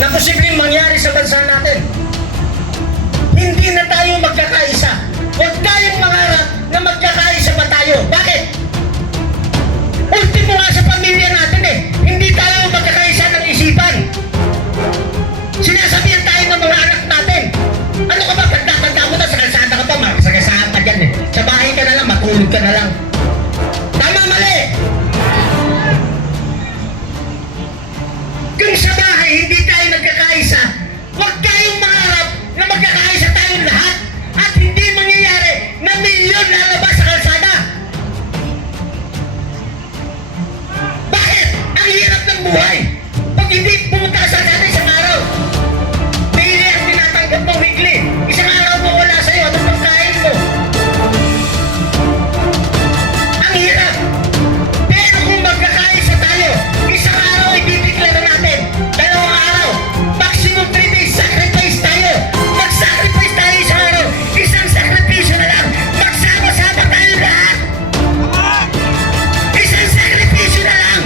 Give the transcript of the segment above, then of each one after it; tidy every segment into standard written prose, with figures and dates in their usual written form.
na posibleng mangyari sa bansa natin. Hindi na tayo magkakaisa. Huwag tayong mangarap na magkakaisa pa tayo. Bakit? Ultimo nga sa pamilya natin eh. Hindi tayo magkakaisa ng isipan. Sinasabihan tayo ng mga anak natin. Ano ka ba? Pagtatanda mo na sa kalsada ka pa, masagasaan ka dyan eh. Sa bahay ka na lang, matulog ka na lang. Tama, mali! Kung sa bahay hindi tayo nagkakaisa, huwag tayong mangarap na magkakaisa tayong lahat at hindi mangyayari na milyon lalabas sa kalsada. Bakit? Ang hirap ng buhay. Pag hindi pumunta ka sa kalsada isang araw, daily ang tinatanggap mo weekly. Isang araw mo wala sa'yo, anong pagkain mo? Ang hirap. Pero kung magkakaisa tayo, isang araw ay dideklara natin. Dalawang araw, maximum 3 days, sacrifice tayo. Mag-sacrifice tayo isang araw. Isang sakripisyo na lang. Magsama-sama tayo lahat. Isang sakripisyo na lang.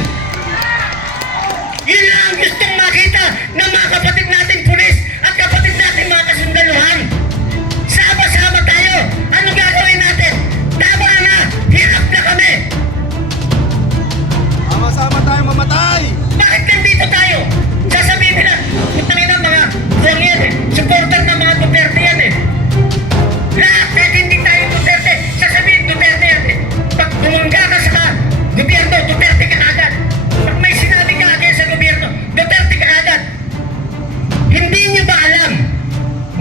Yun lang ang gustong makita ng mga kapatid natin pulis at kapatid natin mga kasundaluhan. Sama-sama tayo. Ano gagawin natin? Tama na. Hirap na kami. Sama-sama tayo mamatay! Bakit nandito tayo? Sasabihin nila, putangin ang mga buwang yan eh. Supporter ng mga Duterte yan eh. Lahat, kahit hindi tayo Duterte, sasabihin Duterte yan eh. Pag bumangga ka sa gobyerno, Duterte ka agad. Pag may sinabi ka agad sa gobyerno, Duterte ka agad. Hindi niyo ba alam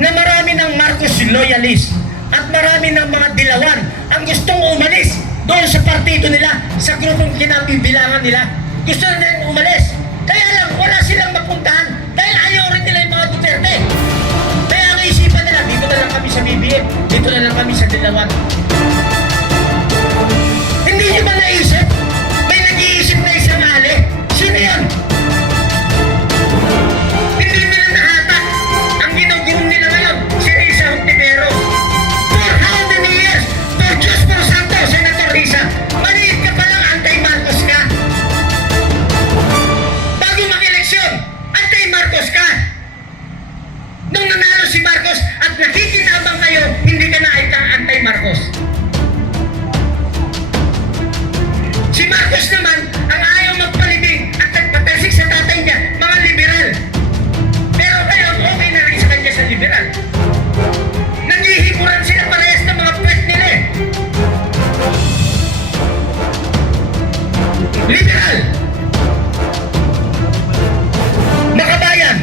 na marami ng Marcos loyalist at marami ng mga dilawan ang gustong umalis doon sa partido nila, sa grupong kinabibilangan nila? Gusto na nilang umalis. Kaya lang, wala silang mapuntahan dahil ayaw rin nila yung mga Duterte. Kaya ang isipan nila, dito na lang kami sa BBM, dito na lang kami sa dilawan. Hindi niyo ba naisip? May nag-iisip na isang ali. Sino yan? Hindi nila nahatak ang ginugulong nila ngayon, si Risa Hontivero. For how many years? For Diyos por Santo, Senator Risa, maliit ka pa lang, anti-Marcos ka. Bago mag-eleksyon, anti-Marcos ka. Nung nanalo si Marcos at nakikinabang kayo, hindi ka na anti-Marcos. Si Marcos naman, ang ayaw magpalibing at nagpatasik sa tatay niya, mga liberal. Pero kayo, okay na rin sa kanya sa liberal. Naghihiburan sila parehas ng mga pwet nila eh. Liberal! Makabayan!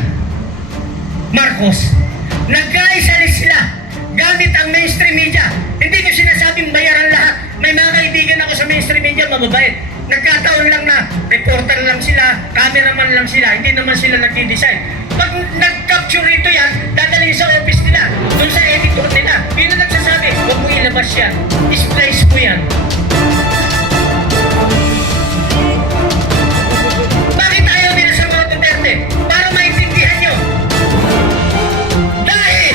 Marcos, nagkaisa rin sila gamit ang mainstream media. Hindi ko sinasabing bayaran lahat. May mga kaibigan ako sa mainstream media, mababait. Nagkataon lang na reporter lang sila, cameraman lang sila, hindi naman sila nag-design. Pag nag-capture ito yan, dadalhin sa office nila, doon sa editor nila. Yun na nagsasabi, huwag mo ilabas yan. Splice mo yan. Bakit ayaw nila sa mga Duterte? Para maintindihan nyo. Dahil,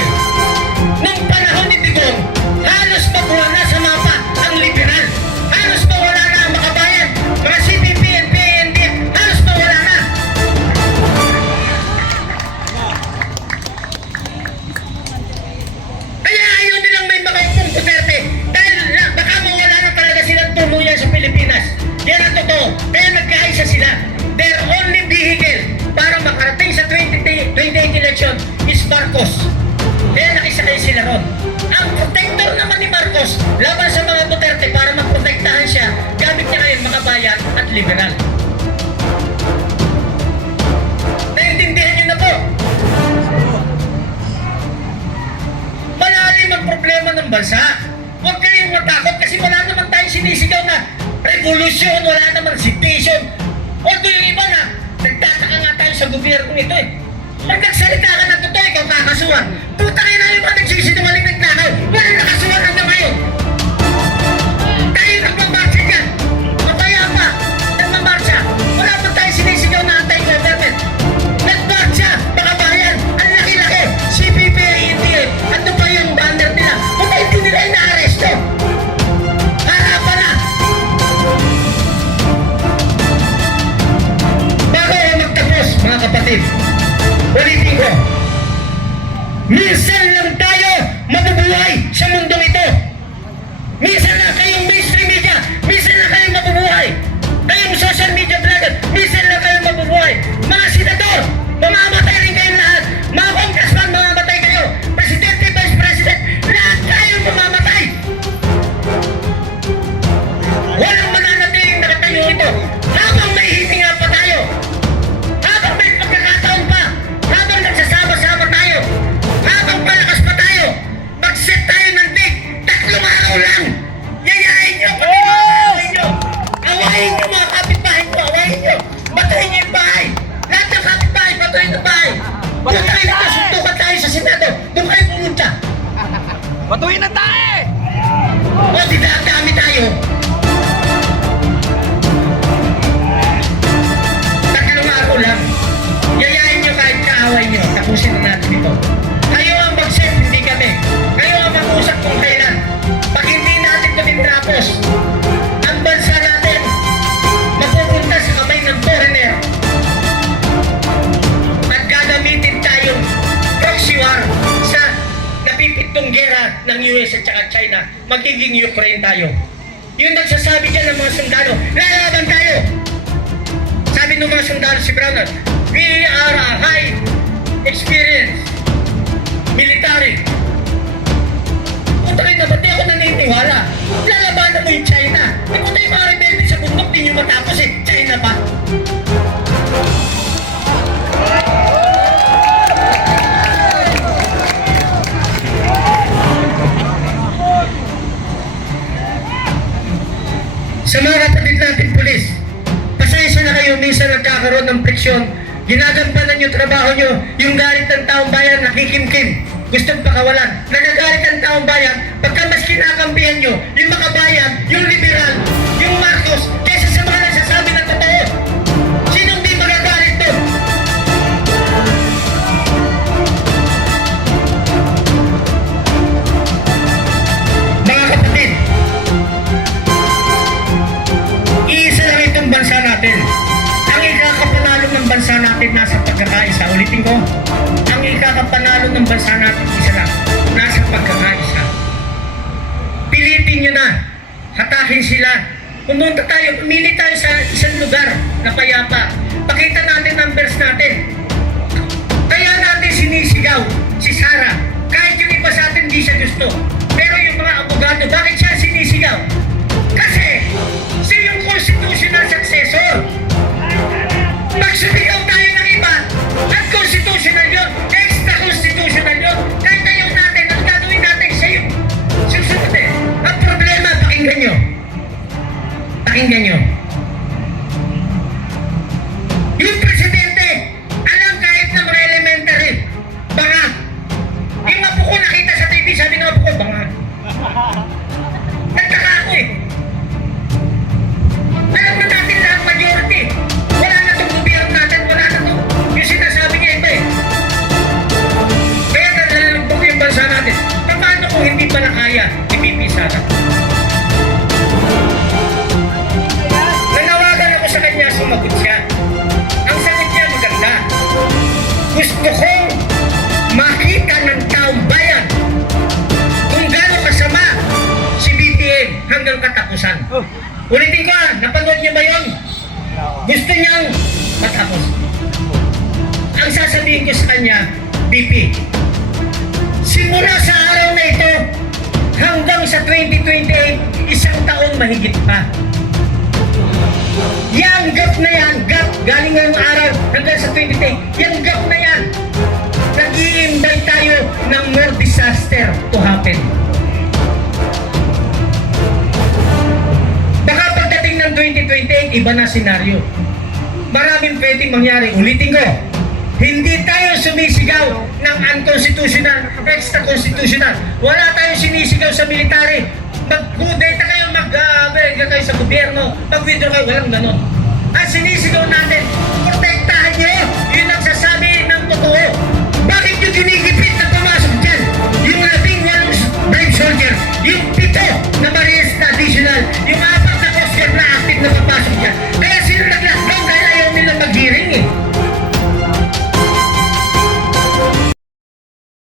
nung panahon ni Digong, halos mabuha na sa mapa ang liberal. Halos mawala na ang makabayan. Mga CPP, NPA, NDF, halos mawala na. Kaya ayaw nilang may makaipong Duterte. Dahil baka mawala na talaga silang tuluyan sa Pilipinas. Yan ang totoo. Kaya nagkaisa sila. Their only vehicle para makarating sa 2028 election is Marcos. Kaya nakisakay sila ron. Ang protector naman ni Marcos laban sa mga Duterte para maprotektahan siya, gamit niya ngayon makabayan at liberal. Naintindihan niyo na po? Malalim ang problema ng bansa. Huwag kayong matakot kasi wala naman tayong sinisigaw na revolusyon, wala naman citation. Although yung iba na, nagtataka nga tayo sa gobyerno ito eh. Pag nagsalita ka ng totoo, ikaw kakasuhan. Putangin na yung mga nagsisinungaling nagnakaw. Wala nakasuhan hanggang ngayon. Tayo nagmamarcha dyan. Mataya pa. Nagmamarcha. Wala pa tayo sinisigaw na anti-government. Nagmarcha. Makabayan. Ang laki-laki. CPP, NDF. Ano pa yung banner nila? Kung hindi nila ina-aresto. Harapan na. Bago magtapos, mga kapatid, Minsan lang tayo mabubuhay sa mundong ito. Minsan lang kayong mainstream media, minsan lang kayong mabubuhay. Kayong social media vlogger, minsan lang kayong mabubuhay. Mga senador, mamamatay rin kayong lahat. Mga congressman, mamamatay kayo. Presidente, vice president, lahat kayong mamamatay. Walang mananatiling nakatayo ito. Habang may hininga pa tayo, habang may pagkakataon pa, habang nagsasama-sama tayo, habang palakas pa tayo, mag-set tayo ng date, 3 araw lang. Yayain nyo, awayin nyo. Awayin nyo mga kapitbahay ko, awayin nyo. Batuhin nyo yung bahay. Lahat ng kapitbahay, batuhin ng bahay. Doon tayo dito, suntukan tayo sa Senado. Doon kayo pumunta. Batuhin na tayo! O, di dami tayo. 3 araw lang. Yayain nyo kahit kaaway nyo. Tapusin na natin ito. Kayo ang mag-set, hindi kami. Kayo ang mag-usap kung kailan. Pag hindi natin ito tinrapos, ang bansa natin mapupunta sa kamay ng foreigner at gagamitin tayong proxy war sa napipitong gera ng US at saka China. Magiging Ukraine tayo. Yung nagsasabi dyan ng mga sundalo, lalaban tayo. Sabi ng mga sundalo si Brown, we are a high experience military. Putay na, ba't di ako naniniwala? Lalabanan mo yung China. Eh, kung tayo mga rebelde sa bundok, di nyo matapos eh. China pa. Sa mga kapatid natin pulis, pasensya na kayo, minsan nagkakaroon ng friksyon. Ginagampanan yung trabaho nyo, yung galit ng taong bayan nakikimkim. Gustong pakawalan. Nagagalit ang taong bayan, pagka mas kinakampihan nyo, yung makabayan, yung liberal, yung Marcos, kaysa sa mga nagsasabi ng totoo. Sinong di magagalit doon? Mga kapatid, iisa lang itong bansa natin. Ang ikakapanalo ng bansa natin nasa pagkakaisa. Ulitin ko, ang ikakapanalo ng bansa natin isa lang, nasa pagkakaisa. Pilitin nyo na, hatakin sila. Pumunta tayo, pumili tayo sa isang lugar na payapa. Pakita natin numbers natin. Kaya natin sinisigaw si Sara. Kahit yung iba sa atin di siya gusto. Pero yung mga abogado, bakit siya sinisigaw? Kasi siya yung constitutional successor. Pag sumigaw tayo ng iba, at constitutional yun, extra-constitutional yun, kahit ayaw natin, ang gagawin natin siya yung susunod eh. Ang problema, pakinggan nyo. Pakinggan nyo. Yung presidente, alam kahit na mga elementary, banga. Yung apo ko nakita sa TV, sabi ng apo ko, banga. Nagtaka ako eh. Alam na natin lahat majority. Wala na itong gobyerno natin, wala na ito. Yung sinasabi niya iba eh. Kaya nalalambog yung bansa natin. Paano kung hindi pa na kaya, ipipisa na? Nanawagan ako sa kanya, sumagot siya. Ang sagot niya maganda. Gusto kong makita ng taong bayan kung gano'ng kasama si BBM hanggang katapusan. Ulitin ko napanood niyo ba yun? Gusto niyang matapos. Ang sasabihin ko sa kanya, BP, simula sa araw na ito hanggang sa 2028, 1 taon mahigit pa. Yang gap na yan, gap, galing ngayong araw hanggang sa 2028, yung gap na yan, nag-i-invite tayo ng more disaster to happen. Baka pagdating ng 2028, iba na senaryo. Maraming pwedeng mangyari. Ulitin ko, hindi tayo sumisigaw ng unconstitutional, extra-constitutional. Wala tayong sinisigaw sa military. Mag-kudeta kayo, mag-aberga kayo sa gobyerno. Mag-withdraw kayo, walang ganon. Ang sinisigaw natin,